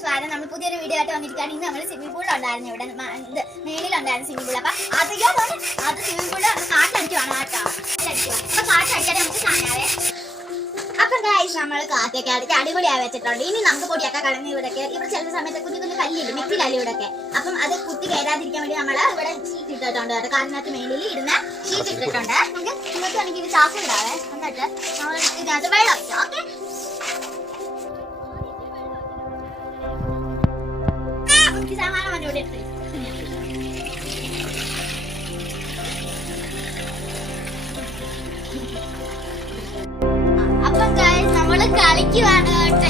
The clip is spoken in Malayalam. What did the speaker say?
സ്വാഗതം. നമ്മൾ പുതിയൊരു വീഡിയോ ആയിട്ട് വന്നിരിക്കുകയാണ്. ഇന്ന് നമ്മൾ സ്വിമ്മിംഗ് പൂൾ ഉണ്ടായിരുന്നു ഇവിടെ മേളിലുണ്ടായിരുന്നു സ്വിമ്മിംഗ് പൂൾ. അപ്പൊ അത് സ്വിമ്മിംഗ് പൂള് കാറ്റടിക്കുവാണ് കേട്ടോ. അപ്പൊ കാറ്റടിക്കാതെ നമുക്ക് കാണാവേ. അപ്പൊ ഗൈസ് നമ്മൾ കാറ്റൊക്കെ അടിച്ച് അടിപൊളിയായി വെച്ചിട്ടുണ്ട്. ഇനി നമുക്ക് പൊടിയൊക്കെ കളഞ്ഞ് ഇവിടെ ചില സമയത്ത് കുഞ്ഞു കുഞ്ഞു കല്ലില്ല മെറ്റിലല്ല ഇവിടെയൊക്കെ. അപ്പം അത് കുത്തി കയറാതിരിക്കാൻ വേണ്ടി നമ്മൾ ഇവിടെ ഷീറ്റ് ഇട്ടിട്ടുണ്ട്. അത് കാറിനകത്ത് മേളിൽ ഇടുന്ന ഷീറ്റ് ഇട്ടിട്ടുണ്ട്. നിങ്ങൾക്ക് വേണമെങ്കിൽ ഇത് ചാക്ക് ഇടാവേ. എന്നിട്ട് നമ്മൾ ഇതിനകത്ത് വെള്ളം വെച്ചോ. ഓക്കെ, സാമാനം ഇവിടെ ഇട്ട് അപ്പം ഗൈസ് നമ്മള് കളിക്കുവാണ് കേട്ടോ.